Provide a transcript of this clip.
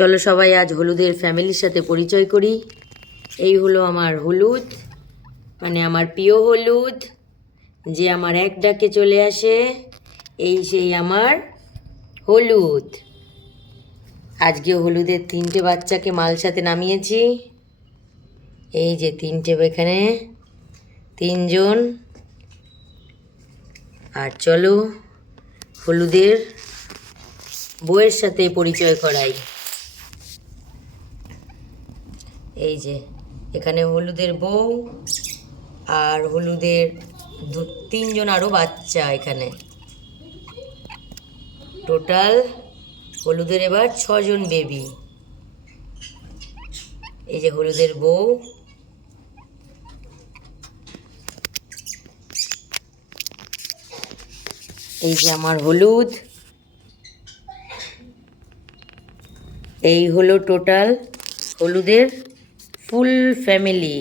চলো সবাই আজ হলুদের ফ্যামিলির সাথে পরিচয় করি। এই হলো আমার হলুদ, মানে আমার প্রিয় হলুদ, যে আমার এক ডাকে চলে আসে। এই সেই আমার হলুদ। আজকে হলুদের 3টে বাচ্চাকে মালসাতে নামিয়েছি। এই যে 3টে, এখানে 3জন। আর চলো হলুদের বউয়ের সাথে পরিচয় করাই। এই যে এখানে হলুদের বউ আর হলুদের 3জন আরও বাচ্চা। এখানে টোটাল হলুদের এবার 6জন বেবি। এই যে হলুদের বউ, এই যে আমার হলুদ। এই হলো টোটাল হলুদের ফুল ফ্যামিলি।